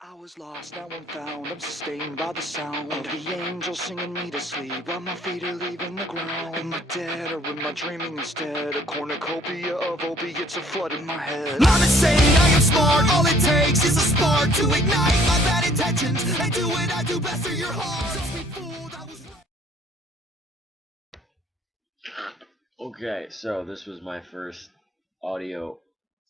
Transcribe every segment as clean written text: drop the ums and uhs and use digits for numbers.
I was lost, now I'm found. I'm sustained by the sound of the angels singing me to sleep while my feet are leaving the ground. Am I dead or am I dreaming instead? A cornucopia of opiates are flooding my head. I'm insane, I am smart. All it takes is a spark to ignite my bad intentions and do what I do best for your heart. Don't be fooled, I was right. Okay, so this was my first audio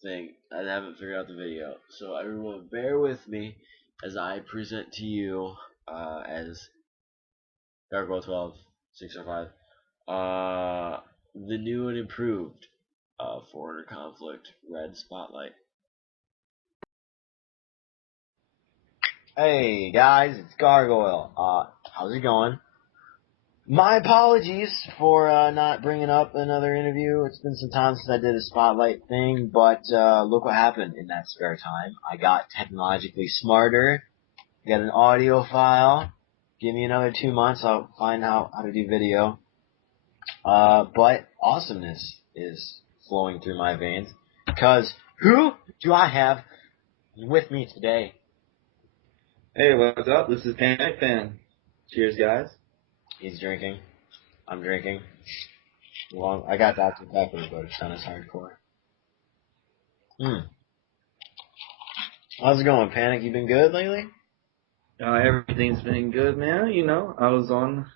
thing. I haven't figured out the video. So everyone bear with me as I present to you as Gargoyle 12 605 the new and improved Foreigner Conflict Red Spotlight. Hey guys, it's Gargoyle. How's it going? My apologies for not bringing up another interview. It's been some time since I did a spotlight thing, but look what happened in that spare time. I got technologically smarter, got an audio file. Give me another 2 months, I'll find out how to do video. But awesomeness is flowing through my veins, because who do I have with me today? Hey, what's up? This is Panic Phan. Cheers, guys. He's drinking. I'm drinking. Well, I got Dr. Pepper, but it's not as hardcore. How's it going, Panic? You been good lately? Everything's been good, man. You know, I was on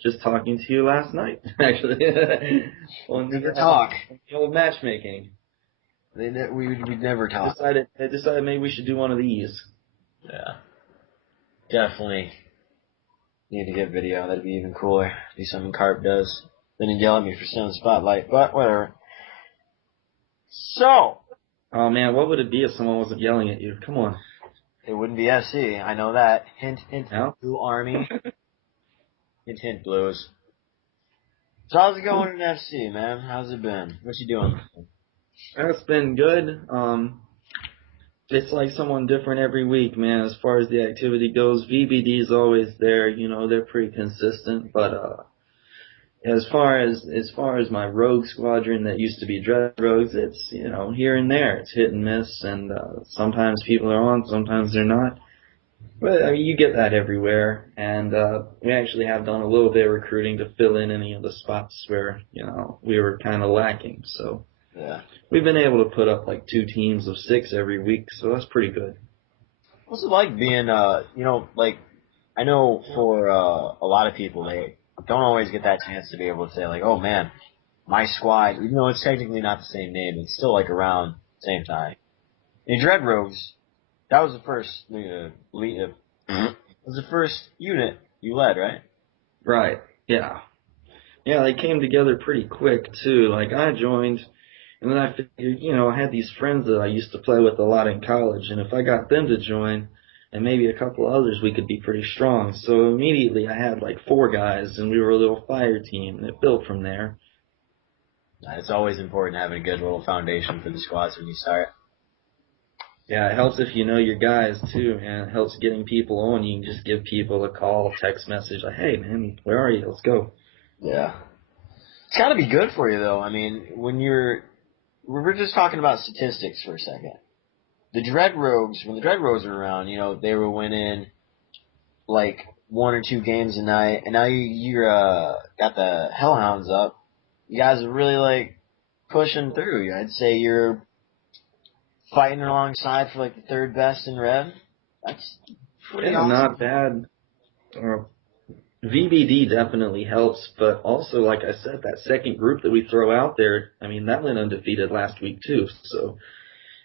just talking to you last night, actually. Good to talk. Old matchmaking. We'd never talk. I decided maybe we should do one of these. Yeah. Definitely need to get video. That'd be even cooler. Do something Carp does. Then he'd yell at me for stealing the spotlight, but whatever. So. Oh, man, what would it be if someone wasn't yelling at you? Come on. It wouldn't be SC. I know that. Hint, hint, No? Blue Army. Hint, hint, Blues. So how's it going in FC, man? How's it been? What you doing? It's been good. It's like someone different every week, man, as far as the activity goes. VBD is always there, you know, they're pretty consistent, but as far as my rogue squadron that used to be Dread Rogues, it's, you know, here and there. It's hit and miss, and sometimes people are on, sometimes they're not. But I mean, you get that everywhere, and we actually have done a little bit of recruiting to fill in any of the spots where, you know, we were kind of lacking, so. Yeah. We've been able to put up like 2 teams of 6 every week, so that's pretty good. What's it like being, you know, like, I know for a lot of people, they don't always get that chance to be able to say, like, oh, man, my squad, even though it's technically not the same name, it's still, like, around the same time. In Dread Rogues, that was the first unit you led, right? Right, yeah. Yeah, they came together pretty quick, too. Like, I joined, and then I figured, you know, I had these friends that I used to play with a lot in college, and if I got them to join, and maybe a couple others, we could be pretty strong. So immediately I had like 4 guys, and we were a little fire team, and it built from there. It's always important having a good little foundation for the squads when you start. Yeah, it helps if you know your guys, too, and it helps getting people on. You can just give people a call, a text message, like, hey, man, where are you? Let's go. Yeah. It's got to be good for you, though. I mean, we're just talking about statistics for a second. When the Dread Rogues were around, you know, they were winning like 1 or 2 games a night, and now you're got the Hellhounds up. You guys are really like pushing through. I'd say you're fighting alongside for like the 3rd best in Rev. That's pretty awesome. Not bad. VBD definitely helps, but also, like I said, that second group that we throw out there, I mean, that went undefeated last week, too. So,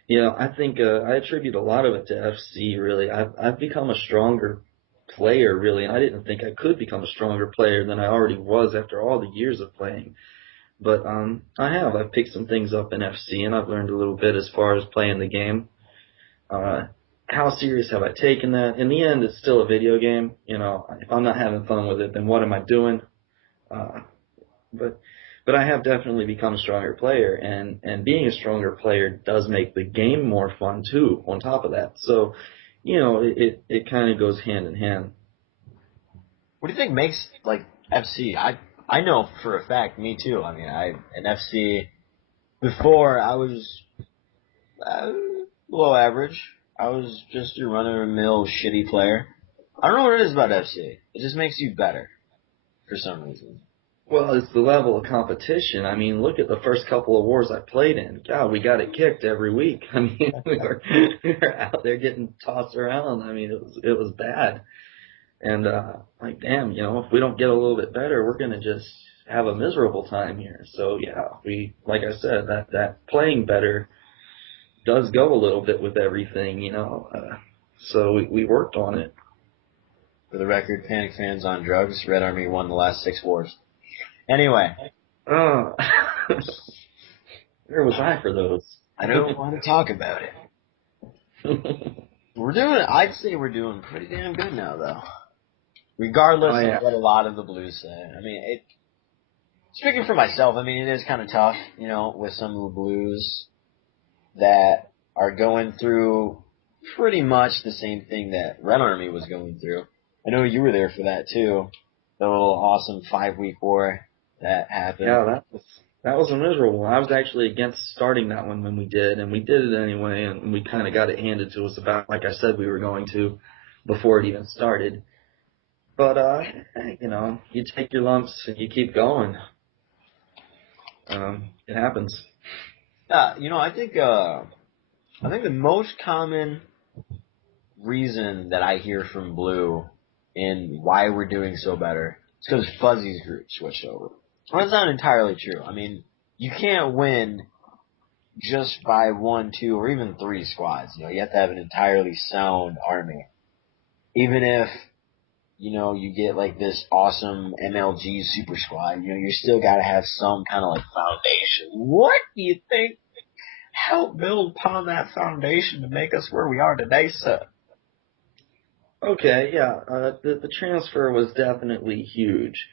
you know, I think I attribute a lot of it to FC, really. I've become a stronger player, really, and I didn't think I could become a stronger player than I already was after all the years of playing. But I have. I've picked some things up in FC, and I've learned a little bit as far as playing the game. How serious have I taken that? In the end, it's still a video game. You know, if I'm not having fun with it, then what am I doing? But I have definitely become a stronger player, and being a stronger player does make the game more fun too, on top of that. So, you know, it kind of goes hand in hand. What do you think makes, like, FC? I know for a fact, me too. I mean, in FC, before I was below average. I was just your run-of-the-mill shitty player. I don't know what it is about FC. It just makes you better for some reason. Well, it's the level of competition. I mean, look at the first couple of wars I played in. God, we got it kicked every week. I mean, we were out there getting tossed around. I mean, it was bad. And like, damn, if we don't get a little bit better, we're gonna just have a miserable time here. So yeah, like I said, that playing better does go a little bit with everything, so we worked on it. For the record, Panic Phan's on drugs. Red Army won the last 6 wars. Anyway. Where was I for those? I don't want to talk about it. I'd say we're doing pretty damn good now, though. Regardless of what a lot of the Blues say. I mean, speaking for myself, I mean, it is kind of tough, with some of the Blues that are going through pretty much the same thing that Red Army was going through. I know you were there for that, too. The little awesome 5-week war that happened. Yeah, that was a miserable one. I was actually against starting that one when we did, and we did it anyway, and we kind of got it handed to us about like I said we were going to before it even started. But, you take your lumps and you keep going. It happens. I think the most common reason that I hear from Blue and why we're doing so better is because Fuzzy's group switched over. Well, that's not entirely true. I mean, you can't win just by 1, 2, or even 3 squads. You have to have an entirely sound army. Even if, you get like this awesome MLG super squad, you still got to have some kind of like foundation. What do you think helped build upon that foundation to make us where we are today, sir? Okay, yeah, the transfer was definitely huge.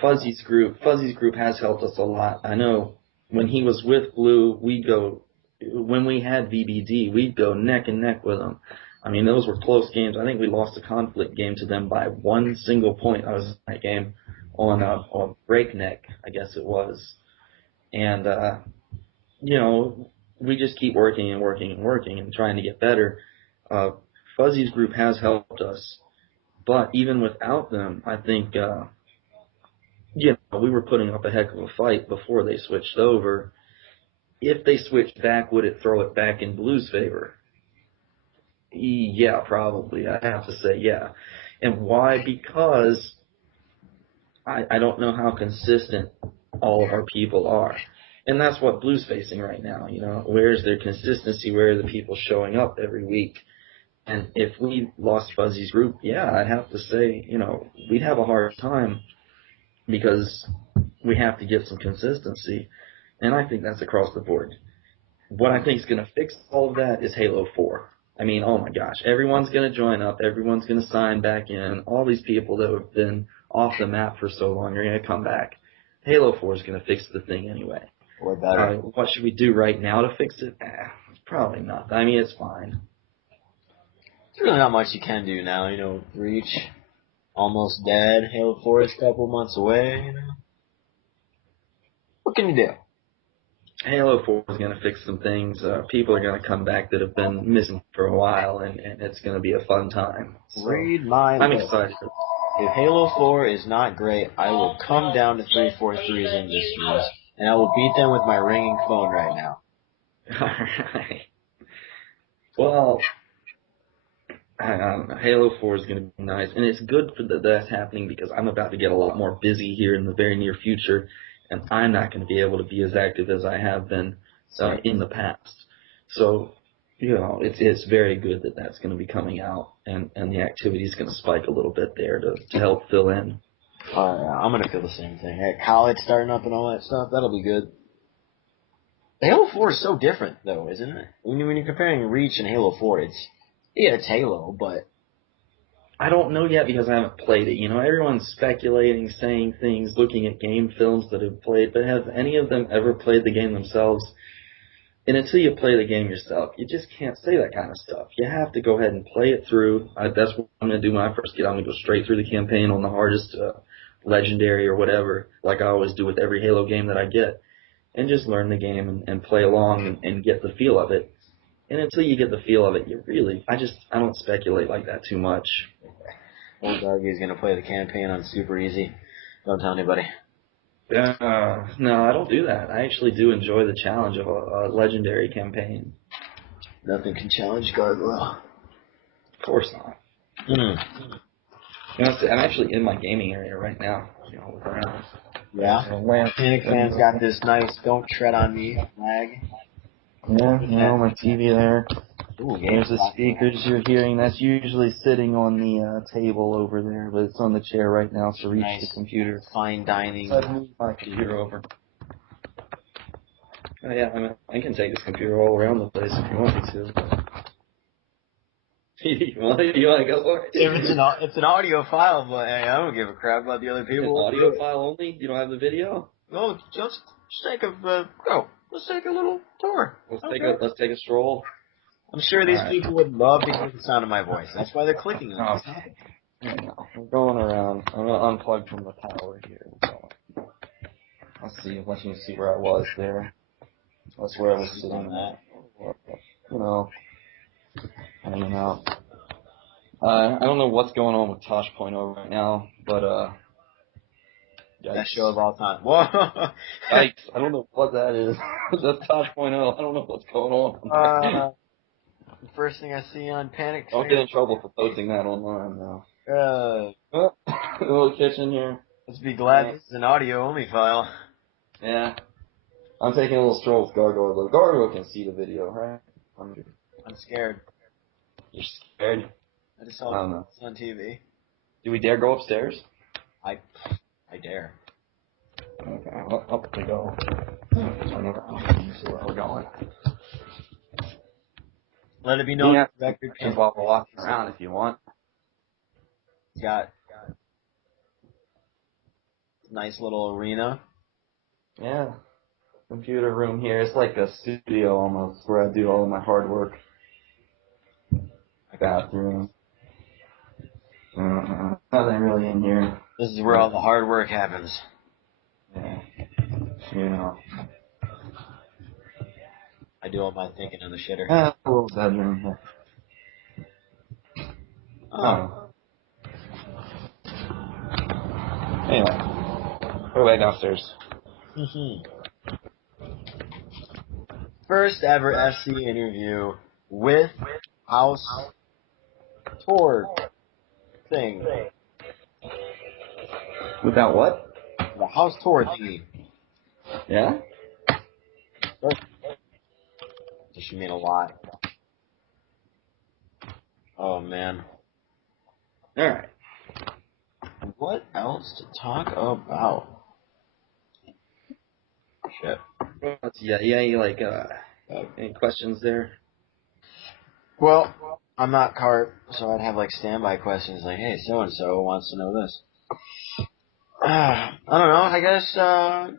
Fuzzy's group has helped us a lot. I know when he was with Blue, when we had VBD, we'd go neck and neck with him. I mean, those were close games. I think we lost a conflict game to them by 1 single point. I was in that game on breakneck, I guess it was. And, we just keep working and working and working and trying to get better. Fuzzy's group has helped us. But even without them, I think, we were putting up a heck of a fight before they switched over. If they switched back, would it throw it back in Blue's favor? Yeah, probably. I have to say, yeah. And why? Because I don't know how consistent all of our people are. And that's what Blue's facing right now, Where's their consistency? Where are the people showing up every week? And if we lost Fuzzy's group, yeah, I'd have to say, we'd have a hard time because we have to get some consistency. And I think that's across the board. What I think is going to fix all of that is Halo 4. I mean, oh my gosh, everyone's going to join up. Everyone's going to sign back in. All these people that have been off the map for so long are going to come back. Halo 4 is going to fix the thing anyway. Or better. What should we do right now to fix it? Probably not. I mean, it's fine. There's really not much you can do now. Reach, almost dead. Halo 4 is a couple months away. What can you do? Halo 4 is going to fix some things. People are going to come back that have been missing for a while, and it's going to be a fun time. So, read my I'm lips. excited. If Halo 4 is not great, I will come down to 343's Industries, and I will beat them with my ringing phone right now. All right. Well, I don't know. Halo 4 is going to be nice, and it's good that that's happening because I'm about to get a lot more busy here in the very near future, and I'm not going to be able to be as active as I have been in the past. So, it's very good that that's going to be coming out, and the activity is going to spike a little bit there to help fill in. I'm going to feel the same thing. At college starting up and all that stuff, that'll be good. Halo 4 is so different, though, isn't it? When you're comparing Reach and Halo 4, it's Halo, but I don't know yet because I haven't played it. Everyone's speculating, saying things, looking at game films that have played, but have any of them ever played the game themselves? And until you play the game yourself, you just can't say that kind of stuff. You have to go ahead and play it through. That's what I'm going to do when I first get. I'm going to go straight through the campaign on the hardest legendary or whatever, like I always do with every Halo game that I get, and just learn the game and play along and get the feel of it. And until you get the feel of it, I don't speculate like that too much. Old Gargy's gonna play the campaign on super easy. Don't tell anybody. No, I don't do that. I actually do enjoy the challenge of a legendary campaign. Nothing can challenge Gargoyle. Of course not. I'm actually in my gaming area right now. Look around. Yeah. Panic Phan's got this nice "Don't Tread on Me" flag. Yeah, my TV there. Ooh, There's the speakers you're hearing. That's usually sitting on the table over there, but it's on the chair right now to reach the computer. Fine dining. So I've moved my computer over. Oh, yeah, I can take this computer all around the place if you want me to. you want to go for it? If it's an audio file, but hey, I don't give a crap about the other people. An audio file only? You don't have the video? No, just take a Let's take a little tour. Let's take a stroll. I'm sure these people would love to hear the sound of my voice. That's why they're clicking on it. We're going around. I'm going to unplug from the power here. Let's see. Let you see where I was there. That's where I was sitting at. Hanging out. I don't know what's going on with Tosh.0 right now, but Best show of all time. Whoa! Yikes! I don't know what that is. That's Tosh.0. I don't know what's going on. The first thing I see on Panic. Don't get in trouble for posting that online now. A little kitchen here. Let's be glad this is an audio-only file. Yeah. I'm taking a little stroll with Gargoyle, though. Gargoyle can see the video, right? I'm scared. You're scared? I just saw it on TV. Do we dare go upstairs? I dare. Okay, up we go. Turn around. See where we're going. Let it be known. Record while we're walking around if you want. Got a nice little arena. Yeah. Computer room here. It's like a studio almost where I do all of my hard work. Bathroom. Nothing really in here. This is where all the hard work happens. Yeah. I do all my thinking in the shitter. A little bedroom here. Anyway, go back downstairs. First ever FC interview with house tour thing. Without what? The house tour thingy. Yeah? This should mean a lot. Oh, man. Alright. What else to talk about? Shit. Any questions there? Well, I'm not Cart, so I'd have standby questions like, hey, so-and-so wants to know this. I don't know, I guess, why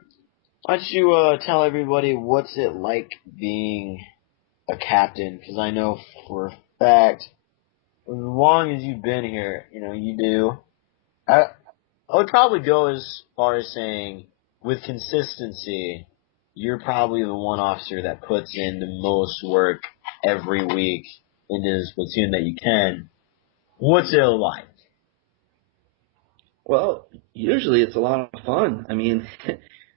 don't you tell everybody what's it like being a captain? Because I know for a fact, as long as you've been here, you do. I would probably go as far as saying, with consistency, you're probably the one officer that puts in the most work every week into this platoon that you can. What's it like? Well, usually it's a lot of fun. I mean,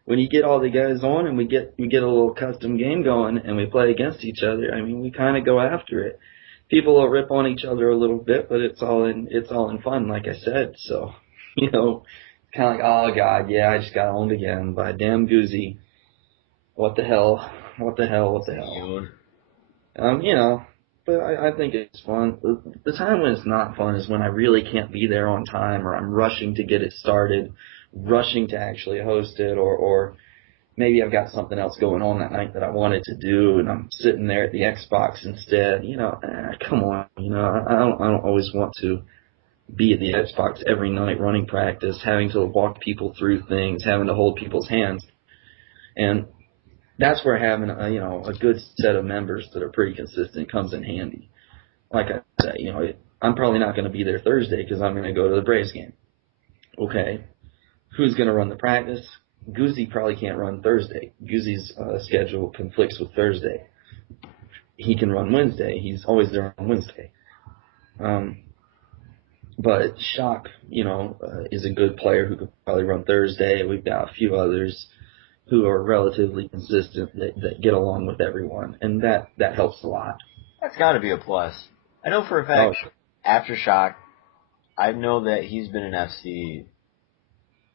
when you get all the guys on and we get a little custom game going and we play against each other, I mean, we kind of go after it. People will rip on each other a little bit, but it's all in fun, like I said. So, it's kind of like, oh God, yeah, I just got owned again by damn Goozy. What the hell? But I think it's fun. The time when it's not fun is when I really can't be there on time, or I'm rushing to get it started, rushing to actually host it, or maybe I've got something else going on that night that I wanted to do, and I'm sitting there at the Xbox instead. Come on. I don't always want to be at the Xbox every night running practice, having to walk people through things, having to hold people's hands. And that's where having a good set of members that are pretty consistent comes in handy. Like I said, I'm probably not going to be there Thursday because I'm going to go to the Braves game. Okay, who's going to run the practice? Goozy probably can't run Thursday. Goozy's schedule conflicts with Thursday. he can run Wednesday. He's always there on Wednesday. But Shock, is a good player who could probably run Thursday. We've got a few others who are relatively consistent that get along with everyone, and that helps a lot. That's got to be a plus. I know for a fact, after Shock, I know that he's been an FC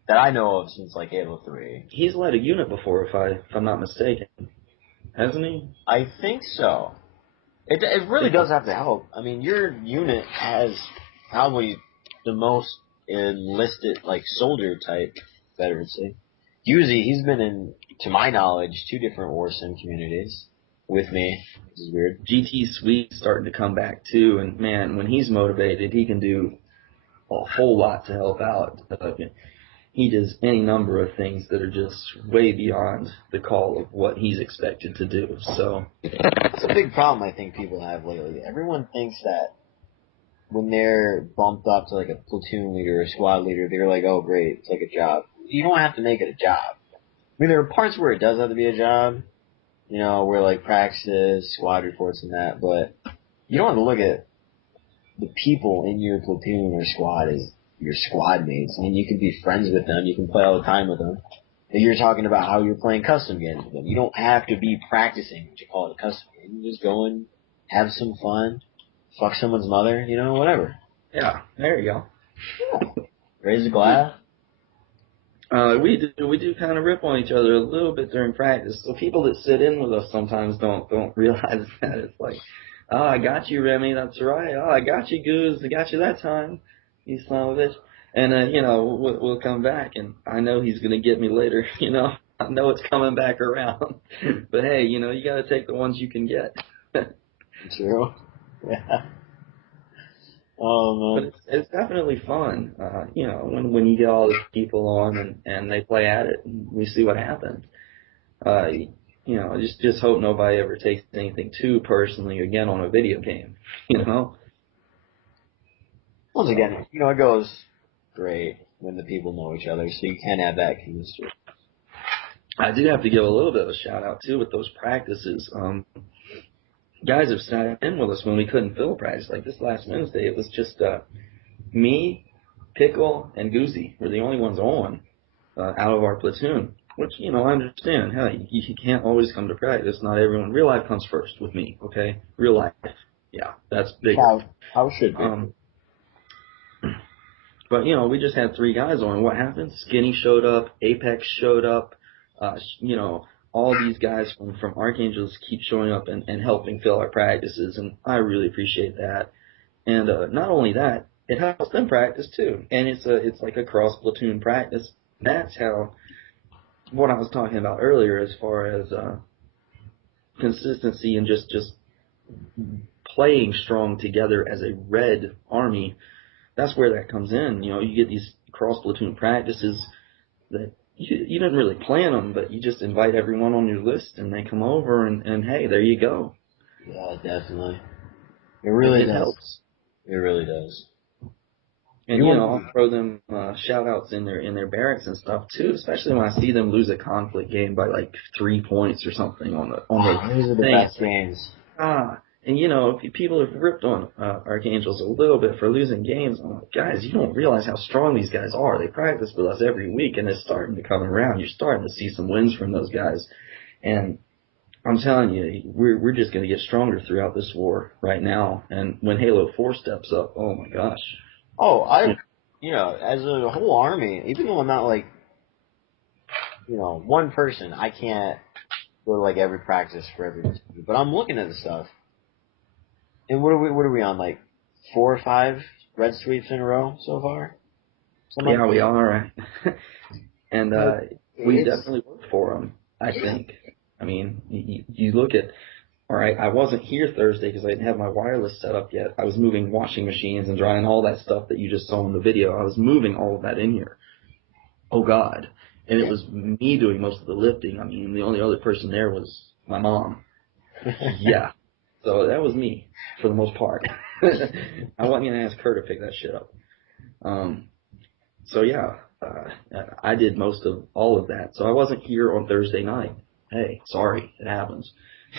that I know of since like Halo 3. He's led a unit before, if I'm not mistaken, hasn't he? I think so. It really does have to help. I mean, your unit has probably the most enlisted, like, soldier type veterancy. Usually, he's been in, to my knowledge, 2 different war sim communities with me, which is weird. GT Sweet's starting to come back too, and man, when he's motivated, he can do a whole lot to help out. He does any number of things that are just way beyond the call of what he's expected to do. So it's a big problem I think people have lately. Everyone thinks that when they're bumped up to like a platoon leader or squad leader, they're like, oh great, it's like a job. You don't have to make it a job. I mean, there are parts where it does have to be a job, where like practices, squad reports and that, but you don't have to look at the people in your platoon or squad as your squad mates. I mean, you can be friends with them. You can play all the time with them. If you're talking about how you're playing custom games with them, you don't have to be practicing what you call it a custom game. You just go and have some fun, fuck someone's mother, whatever. Yeah, there you go. Yeah. Raise a glass. We do kind of rip on each other a little bit during practice. So people that sit in with us sometimes don't realize that. It's like, oh, I got you, Remy. That's right. Oh, I got you, Goose. I got you that time. You son of a bitch. And, we'll come back, and I know he's going to get me later, I know it's coming back around. But, hey, you got to take the ones you can get. True. Yeah. Oh, man. But it's definitely fun, when you get all the people on and they play at it, and we see what happens. Just hope nobody ever takes anything too personally again on a video game, Once again, it goes great when the people know each other, so you can have that chemistry. I do have to give a little bit of a shout out too with those practices. Guys have sat in with us when we couldn't fill practice. Like this last Wednesday, it was just me, Pickle, and Goosey were the only ones on out of our platoon. Which, I understand. Hell, you can't always come to practice. Not everyone. Real life comes first with me, okay? Real life. Yeah, that's big. How should be. But, we just had 3 guys on. What happened? Skinny showed up. Apex showed up. All these guys from Archangels keep showing up and helping fill our practices, and I really appreciate that. And not only that, it helps them practice too. And it's like a cross-platoon practice. That's how, what I was talking about earlier as far as consistency and just playing strong together as a red army. That's where that comes in. You get these cross-platoon practices that you didn't really plan them, but you just invite everyone on your list, and they come over, and hey, there you go. Yeah, definitely. It really does. Helps. It really does. And I'll throw them shout-outs in their barracks and stuff too, especially when I see them lose a conflict game by like 3 points or something on the those are the best games. And people have ripped on Archangels a little bit for losing games. I'm like, guys, you don't realize how strong these guys are. They practice with us every week, and it's starting to come around. You're starting to see some wins from those guys, and I'm telling you, we're just going to get stronger throughout this war right now. And when Halo 4 steps up, oh my gosh. Oh, as a whole army, even though I'm not like, one person, I can't go to like every practice for every team, but I'm looking at the stuff. And what are we on, like 4 or 5 red sweeps in a row so far? Yeah, we are. And we definitely worked for them, I think. I mean, you look at, all right, I wasn't here Thursday because I didn't have my wireless set up yet. I was moving washing machines and drying all that stuff that you just saw in the video. I was moving all of that in here. Oh, God. And it was me doing most of the lifting. I mean, the only other person there was my mom. Yeah. So that was me for the most part. I wasn't going to ask her to pick that shit up. So, yeah, I did most of all of that. So I wasn't here on Thursday night. Hey, sorry, it happens.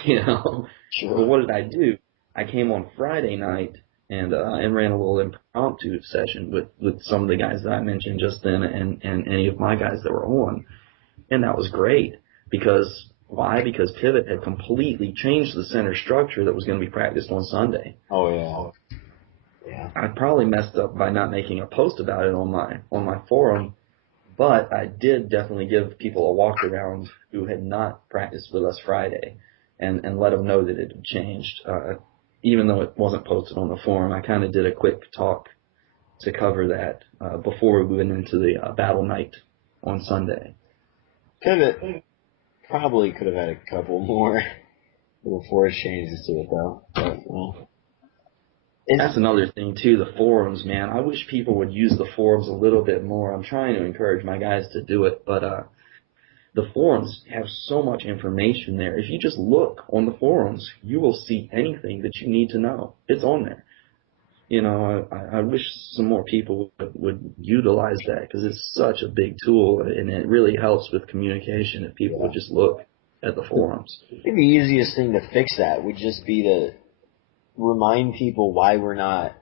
you know. Sure. But what did I do? I came on Friday night and ran a little impromptu session with some of the guys that I mentioned just then and any of my guys that were on. And that was great because why? Because Pivot had completely changed the center structure that was going to be practiced on Sunday. Oh yeah. Yeah. I probably messed up by not making a post about it on my forum, but I did definitely give people a walk around who had not practiced with us Friday and let them know that it had changed. Even though it wasn't posted on the forum, I kind of did a quick talk to cover that before we went into the battle night on Sunday. Pivot probably could have had a couple more little force changes to it though. But, well, that's another thing too, the forums, man. I wish people would use the forums a little bit more. I'm trying to encourage my guys to do it, but the forums have so much information there. If you just look on the forums, you will see anything that you need to know. It's on there. You know, I wish some more people would utilize that because it's such a big tool and it really helps with communication if people would just look at the forums. I think the easiest thing to fix that would just be to remind people why we're not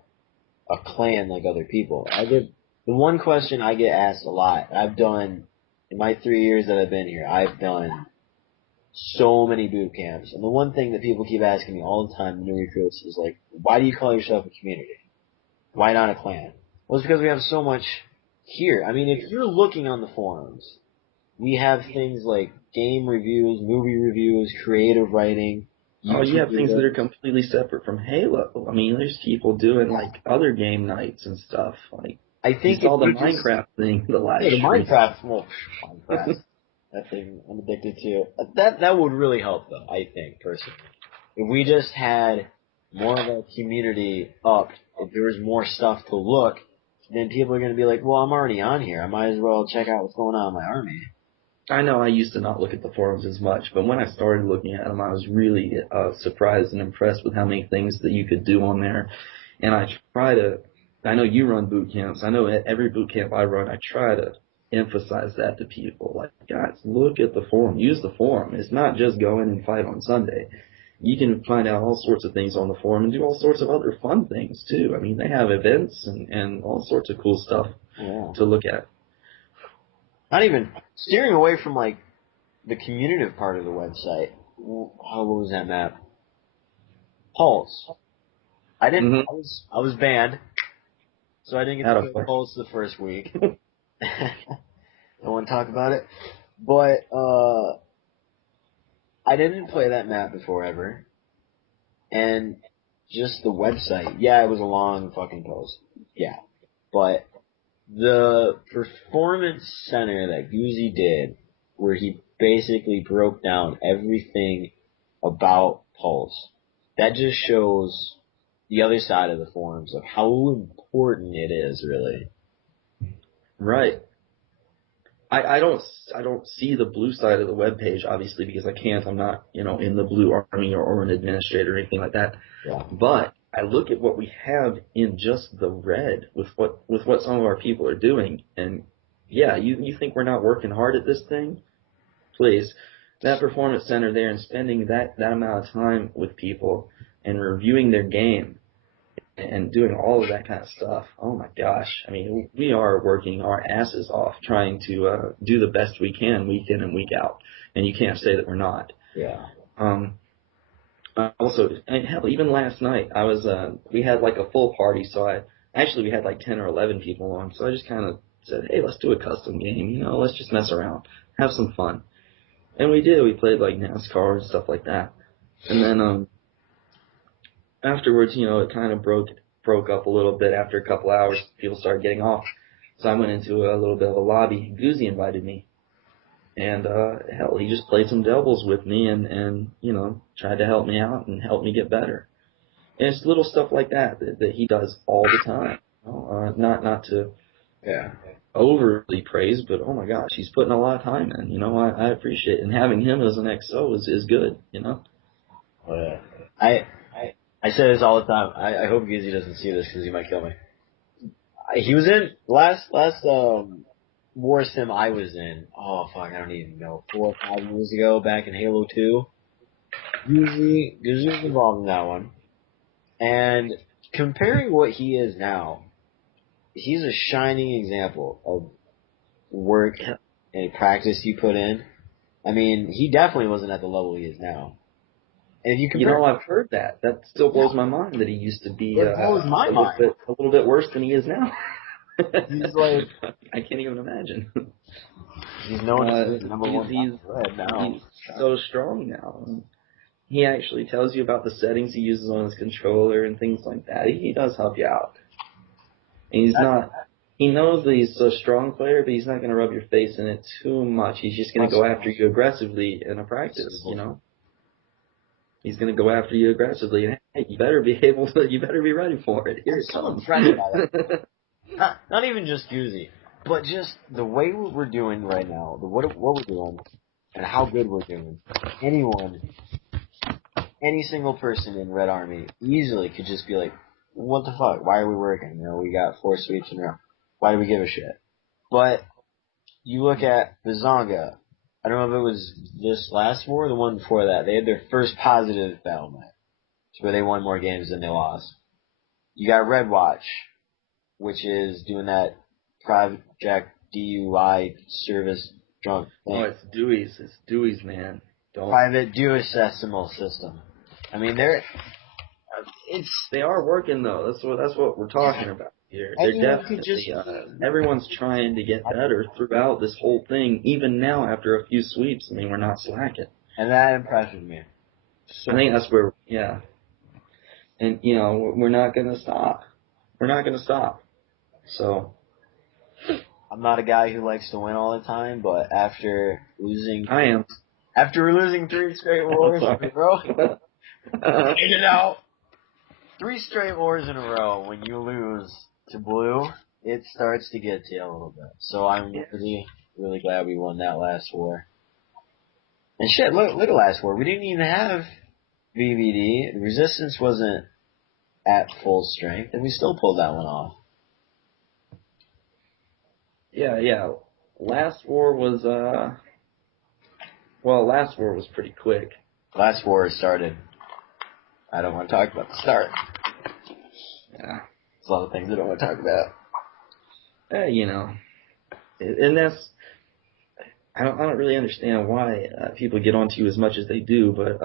a clan like other people. The one question I get asked a lot, I've done, in my 3 years that I've been here, I've done so many boot camps. And the one thing that people keep asking me all the time, the new recruits, is like, why do you call yourself a community? Why not a clan? Well, it's because we have so much here. I mean, if you're looking on the forums, we have things like game reviews, movie reviews, creative writing. Oh, you have things that are completely separate from Halo. I mean, there's people doing like other game nights and stuff. Like I think you saw the Minecraft thing, the live the stream. Minecraft, that thing I'm addicted to. That would really help, though. I think personally, if we just had more of a community up, if there was more stuff to look, then people are going to be like, well, I'm already on here. I might as well check out what's going on in my army. I know I used to not look at the forums as much, but when I started looking at them, I was really surprised and impressed with how many things that you could do on there. And I know you run boot camps. I know at every boot camp I run, I try to emphasize that to people. Like, guys, look at the forum. Use the forum. It's not just go in and fight on Sunday. You can find out all sorts of things on the forum and do all sorts of other fun things, too. I mean, they have events and all sorts of cool stuff to look at. Not even steering away from like the communicative part of the website. What was that map? Pulse. I didn't. Mm-hmm. I was banned, so I didn't get to play Pulse the first week. Don't want to talk about it, but I didn't play that map before ever, and just the website. Yeah, it was a long fucking post. Yeah, but the performance center that Gargy did, where he basically broke down everything about Pulse, that just shows the other side of the forums of how important it is, really. Right. I don't see the blue side of the web page, obviously, because I can't. I'm not, in the blue army or an administrator or anything like that. Yeah. But I look at what we have in just the red with what some of our people are doing, and yeah, you think we're not working hard at this thing? Please, that performance center there and spending that amount of time with people and reviewing their game and doing all of that kind of stuff. Oh my gosh. I mean, we are working our asses off trying to do the best we can week in and week out. And you can't say that we're not. Yeah. Also, and hell, even last night, we had like a full party, so we had like 10 or 11 people on, so I just kind of said, hey, let's do a custom game, let's just mess around, have some fun. And we did. We played like NASCAR and stuff like that. And then, afterwards, it kind of broke up a little bit after a couple hours. People started getting off. So I went into a little bit of a lobby. Gargy invited me. And, hell, he just played some doubles with me and tried to help me out and help me get better. And it's little stuff like that he does all the time. Not to overly praise, but oh my gosh, he's putting a lot of time in. I appreciate it. And having him as an XO is good, I say this all the time. I hope Gargy doesn't see this because he might kill me. He was in last war sim I was in. Oh fuck, I don't even know. 4 or 5 years ago, back in Halo 2. Gargy was involved in that one. And comparing what he is now, he's a shining example of work and practice you put in. I mean, he definitely wasn't at the level he is now. And if you You compare, know, I've heard that. That still blows my mind that he used to be it blows my mind. a little bit worse than he is now. He's like, I can't even imagine. he's known as the number one he's red now. he's so strong now. He actually tells you about the settings he uses on his controller and things like that. He does help you out. And he's not. He knows that he's a strong player, but he's not going to rub your face in it too much. He's just going to go after you aggressively in a practice. You know. He's going to go after you aggressively, and hey, you better be able to. You better be ready for it. Here it comes. Impressed by that. Not even just Gargy, but just the way we're doing right now, what we're doing, and how good we're doing. Any single person in Red Army easily could just be like, what the fuck? Why are we working? You know, we got 4 sweeps in a row. Why do we give a shit? But you look at Bazonga. I don't know if it was this last war or the one before that. They had their first positive battle match, where they won more games than they lost. You got Red Watch, which is doing that Project DUI service drunk thing. Oh, it's Dewey's. It's Dewey's, man. Private duodecimal system. I mean, they are working though. That's what we're talking about here. They're definitely everyone's trying to get better throughout this whole thing. Even now, after a few sweeps, I mean, we're not slacking. And that impresses me. I think that's where, yeah. And you know, we're not gonna stop. We're not gonna stop. So. I'm not a guy who likes to win all the time, but after losing, I am. After we're losing 3 straight wars in a row, get it out. 3 straight wars in a row, when you lose to blue, it starts to get to you a little bit. So I'm really glad we won that last war. And shit, look at last war. We didn't even have VVD. The resistance wasn't at full strength, and we still pulled that one off. Yeah. Last war was last war was pretty quick. Last war started. I don't want to talk about the start. Yeah. There's a lot of things I don't want to talk about. You know, and that's I don't really understand why people get onto you as much as they do, but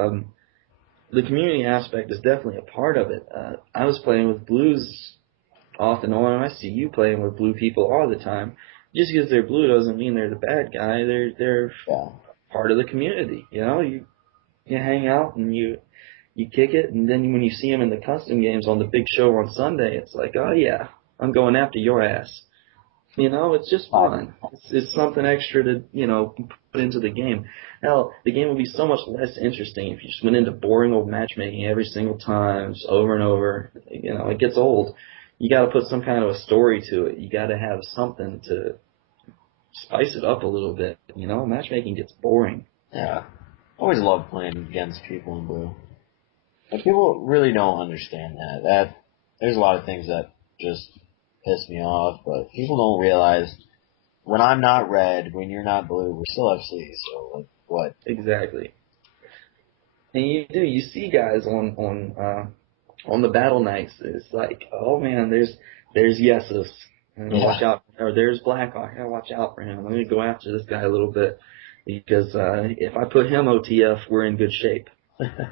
the community aspect is definitely a part of it. I was playing with blues off and on, and I see you playing with blue people all the time. Just because they're blue doesn't mean they're the bad guy. They're part of the community. You know, you hang out and you kick it, and then when you see them in the custom games on the big show on Sunday, it's like, oh yeah, I'm going after your ass. You know, it's just fun. It's something extra to, you know, put into the game. Hell, the game would be so much less interesting if you just went into boring old matchmaking every single time, just over and over. You know, it gets old. You got to put some kind of a story to it. You got to have something to spice it up a little bit. You know, matchmaking gets boring. Yeah. Always love playing against people in blue. But people really don't understand that. There's a lot of things that just piss me off, but people don't realize when I'm not red, when you're not blue, we're still FC, so like, what? Exactly. And you see guys on the battle nights, it's like, oh man, there's Yesus. Watch out, or there's Blackhawk. I gotta watch out for him. I'm gonna go after this guy a little bit because if I put him OTF, we're in good shape.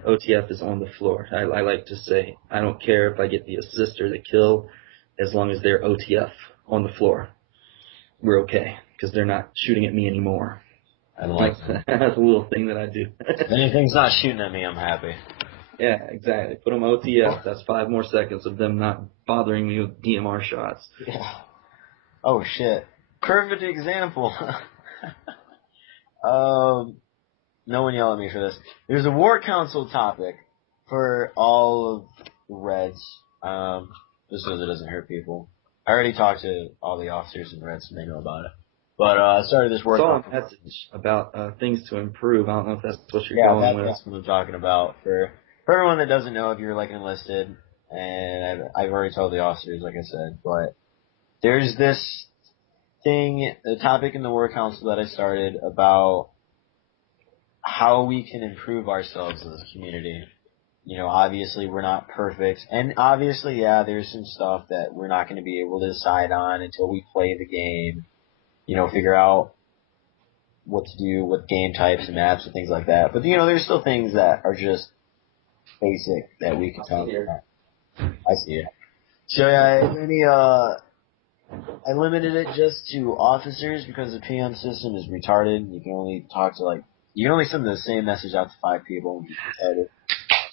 OTF is on the floor. I like to say, I don't care if I get the assist or the kill, as long as they're OTF on the floor. We're okay because they're not shooting at me anymore. I like that. That's a little thing that I do. If anything's not shooting at me, I'm happy. Yeah, exactly. Put them OTF. That's 5 more seconds of them not bothering me with DMR shots. Yeah. Oh, shit. Perfect example. No one yell at me for this. There's a war council topic for all of the Reds, just so it doesn't hurt people. I already talked to all the officers in Reds, and they know about it. But I started this work. I saw a message about things to improve. I don't know if that's what you're going with. That's what I'm talking about. For everyone that doesn't know, if you're like enlisted, and I've already told the officers, like I said, but there's this thing, the topic in the War Council that I started about how we can improve ourselves as a community. You know, obviously we're not perfect, and obviously, yeah, there's some stuff that we're not going to be able to decide on until we play the game. You know, figure out what to do with game types and maps and things like that. But you know, there's still things that are just basic that we can talk about. I see it. So I limited it just to officers because the PM system is retarded. You can only send the same message out to 5 people. It's retarded.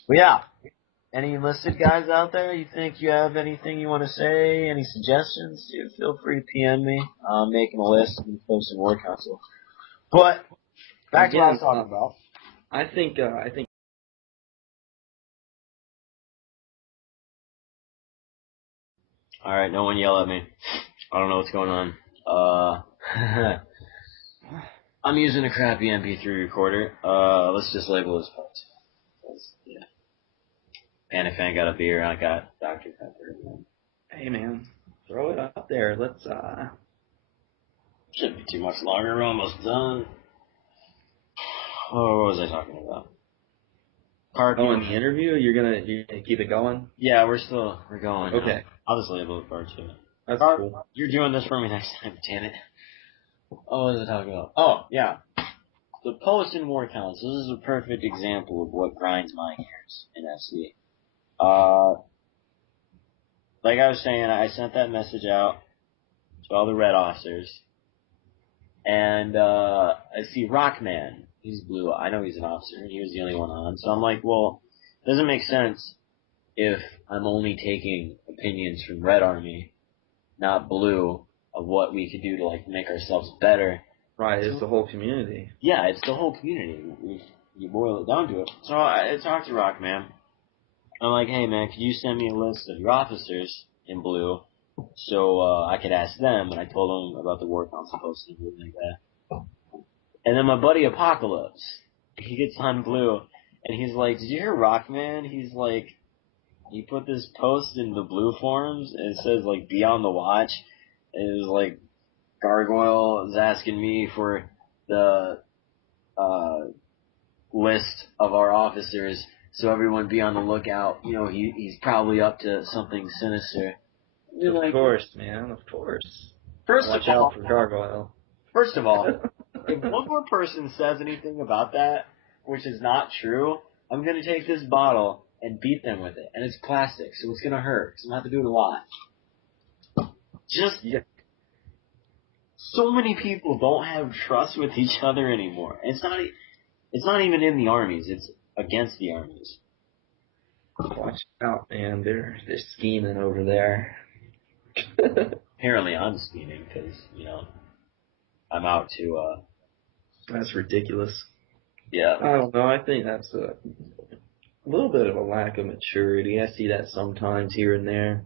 But yeah, any enlisted guys out there, you think you have anything you want to say, any suggestions, dude, feel free to PM me. I'm making a list and posting War Council. But back to what I was talking about. I think Alright, no one yell at me. I don't know what's going on. I'm using a crappy MP3 recorder. Let's just label this part. Yeah. Panic Phan got a beer, I got Dr. Pepper. hey man, throw it out there. Let's Shouldn't be too much longer, we're almost done. Oh, what was I talking about? in the interview, you're gonna keep it going? Yeah, we're going. Okay. I'll just label it part 2. That's cool. You're doing this for me next time, damn it. Oh, what was I talking about? Oh, yeah. The post in War Council, this is a perfect example of what grinds my gears in FC. Like I was saying, I sent that message out to all the red officers, and I see Rockman. He's blue. I know he's an officer, and he was the only one on. So I'm like, well, it doesn't make sense if I'm only taking opinions from Red Army, not blue, of what we could do to like make ourselves better. Right, it's the whole community. Yeah, it's the whole community. You boil it down to it. So I talked to Rockman. I'm like, hey man, could you send me a list of your officers in blue so I could ask them? And I told him about the War Council posting and everything like that. And then my buddy Apocalypse, he gets on blue, and he's like, did you hear Rockman? He's like, he put this post in the blue forums, and it says like, be on the watch. And it was like, Gargoyle is asking me for the list of our officers, so everyone be on the lookout. You know, he's probably up to something sinister. Of course, man, of course. Watch out for Gargoyle. First of all, if one more person says anything about that, which is not true, I'm going to take this bottle and beat them with it. And it's plastic, so it's going to hurt, because I'm going to have to do it a lot. So many people don't have trust with each other anymore. It's not even in the armies. It's against the armies. Watch out, man. They're scheming over there. Apparently I'm scheming because, you know, I'm out to, That's ridiculous. yeah. I don't know. I think that's a little bit of a lack of maturity. I see that sometimes here and there.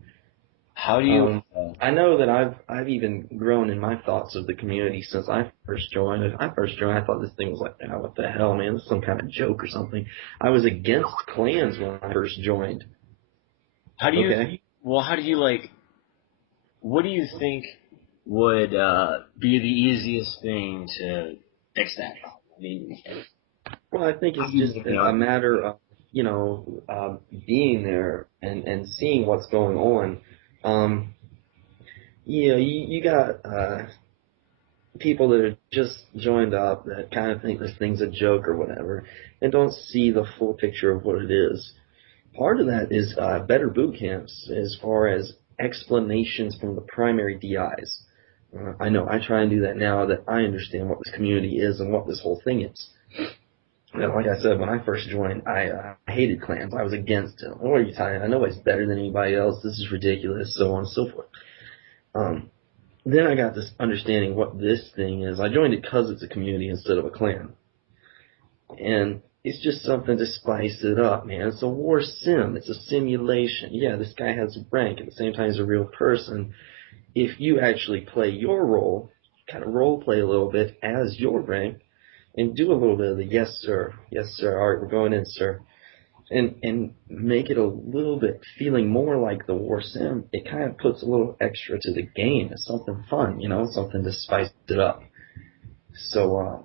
How do you... I know that I've even grown in my thoughts of the community since I first joined. When I first joined, I thought this thing was like, oh, what the hell, man? This is some kind of joke or something. I was against clans when I first joined. How do you... Well, how do you, like... What do you think would be the easiest thing to fix that problem? I mean... Well, I think it's just a matter of, you know, being there and seeing what's going on. Yeah, you got people that are just joined up that kind of think this thing's a joke or whatever and don't see the full picture of what it is. Part of that is better boot camps as far as explanations from the primary DIs. I know I try and do that now that I understand what this community is and what this whole thing is. And like I said, when I first joined, I hated clans. I was against them. What are you talking about? Nobody's better than anybody else. This is ridiculous, so on and so forth. Then I got this understanding what this thing is. I joined it because it's a community instead of a clan. And it's just something to spice it up, man. It's a war sim. It's a simulation. Yeah, this guy has a rank. At the same time, he's a real person. If you actually play your role, kind of role play a little bit as your rank, and do a little bit of the yes, sir, all right, we're going in, sir, and make it a little bit feeling more like the war sim, it kind of puts a little extra to the game. It's something fun, you know, something to spice it up. So,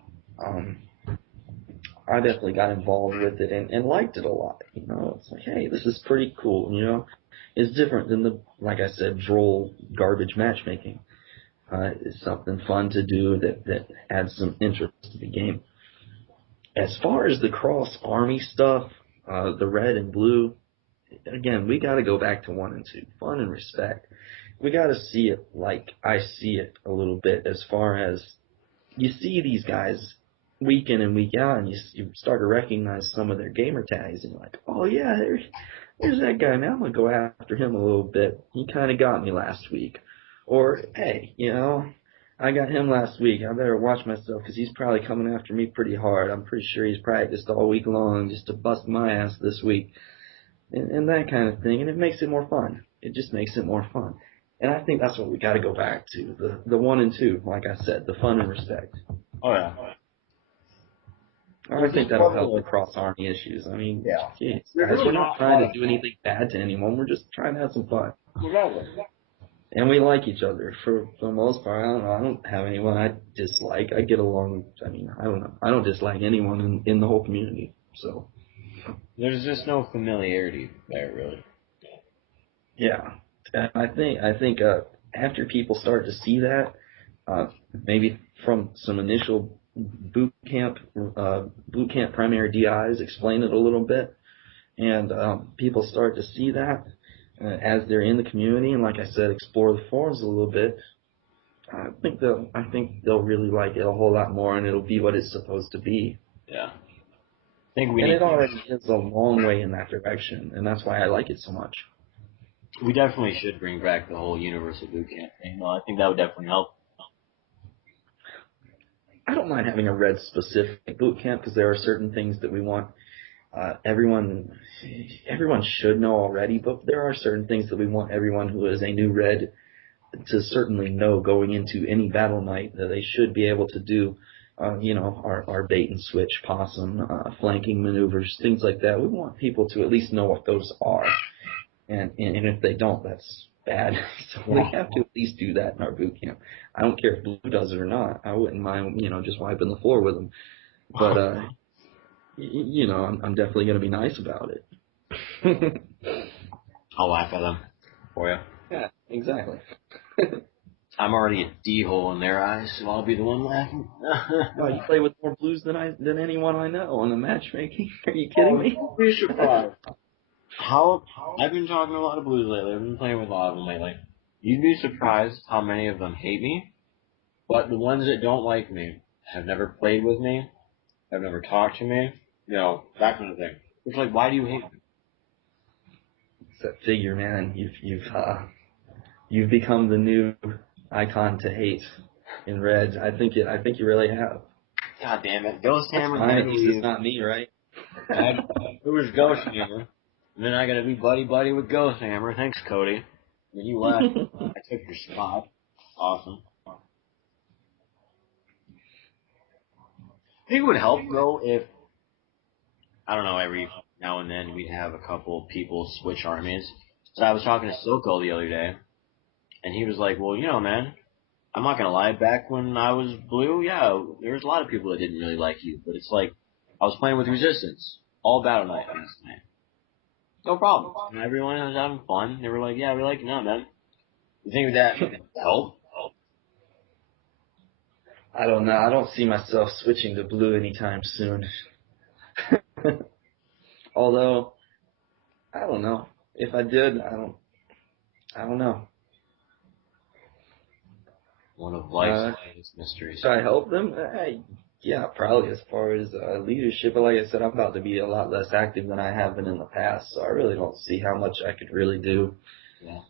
I definitely got involved with it and liked it a lot. You know, it's like, hey, this is pretty cool. You know, it's different than the, like I said, droll garbage matchmaking. It's something fun to do that adds some interest to the game. As far as the cross army stuff, the red and blue, again, we got to go back to 1 and 2, fun and respect. We got to see it like I see it a little bit, as far as you see these guys week in and week out, and you start to recognize some of their gamer tags, and you're like, oh yeah, there's that guy. Now I'm gonna go after him a little bit. He kind of got me last week. Or hey, you know, I got him last week. I better watch myself because he's probably coming after me pretty hard. I'm pretty sure he's practiced all week long just to bust my ass this week, and that kind of thing. And it makes it more fun. It just makes it more fun. And I think that's what we got to go back to, the 1 and 2, like I said, the fun and respect. Oh yeah. I think that'll help the cross-army issues. I mean, Yeah. geez, guys, we're not trying to do anything bad to anyone. We're just trying to have some fun. And we like each other for the most part. I don't know. I don't have anyone I dislike. I get along. I mean, I don't know. I don't dislike anyone in the whole community. So There's just no familiarity there, really. yeah, I think after people start to see that, maybe from some initial boot camp primary DIs, explain it a little bit, and people start to see that as they're in the community, and like I said, explore the forums a little bit. I think they'll really like it a whole lot more, and it'll be what it's supposed to be. Yeah. I think it already is a long way in that direction, and that's why I like it so much. We definitely should bring back the whole universal boot camp thing. No, I think that would definitely help. I don't mind having a red specific boot camp because there are certain things that we want. Everyone should know already, but there are certain things that we want everyone who is a new red to certainly know going into any battle night that they should be able to do. Our bait and switch, possum, flanking maneuvers, things like that. We want people to at least know what those are. And if they don't, that's bad. So we have to at least do that in our boot camp. I don't care if Blue does it or not. I wouldn't mind, just wiping the floor with them. But, I'm definitely going to be nice about it. I'll laugh at them for you. Yeah, exactly. I'm already a D-hole in their eyes, so I'll be the one laughing. Oh, you play with more blues than anyone I know on the matchmaking? Are you kidding me? Be surprised. I've been talking to a lot of blues lately. I've been playing with a lot of them lately. You'd be surprised how many of them hate me, but the ones that don't like me have never played with me, have never talked to me, that kind of thing. It's like, why do you hate me? It's that figure, man. You've become the new icon to hate in Reds. I think you really have. God damn it, Ghost Hammer. It's not me, right? It was Ghost Hammer. And then I gotta be buddy with Ghost Hammer. Thanks, Cody. When you left, I took your spot. Awesome. I think it would help, though, if, I don't know, every now and then we'd have a couple of people switch armies. So I was talking to Silco the other day, and he was like, well, man, I'm not gonna lie, back when I was blue, yeah, there was a lot of people that didn't really like you, but it's like, I was playing with Resistance, all battle night on this night. No problem. And everyone was having fun. They were like, yeah, we like you now, man. You think that help? I don't know. I don't see myself switching to blue anytime soon. Although, I don't know. If I did, I don't know. One of life's greatest mysteries. Should I help them? Yeah, probably as far as leadership. But like I said, I'm about to be a lot less active than I have been in the past, so I really don't see how much I could really do. Yeah.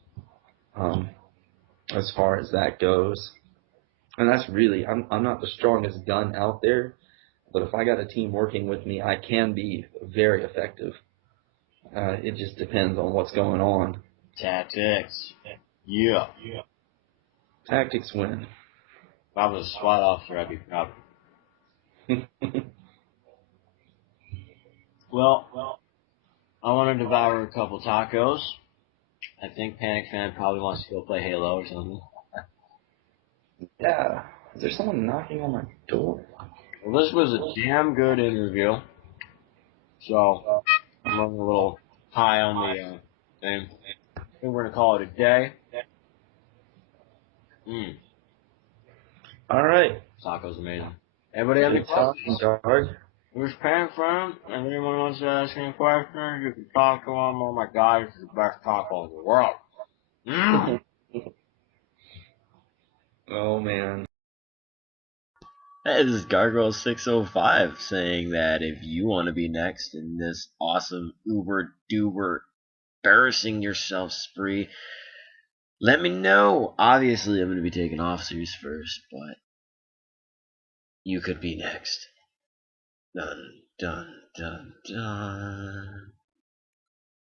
As far as that goes. And that's really, I'm not the strongest gun out there, but if I got a team working with me, I can be very effective. It just depends on what's going on. Tactics. Yeah. Tactics win. If I was a SWAT officer, I'd be proud. Well, I want to devour a couple tacos. I think Panic Phan probably wants to go play Halo or something. Yeah. Is there someone knocking on my door? Well, this was a damn good interview. So, I'm running a little high on the thing. I think we're going to call it a day. Alright. Taco's amazing. Everybody have any Good talking, Garg. Who's Panic Phan? If anyone wants to ask any questions, you can talk to him. Oh my god, this is the best taco in the world. Oh, man. Hey, this is Gargoyle605 saying that if you want to be next in this awesome uber duper embarrassing yourself spree, let me know. Obviously, I'm going to be taking officers first, but you could be next. Dun, dun, dun, dun.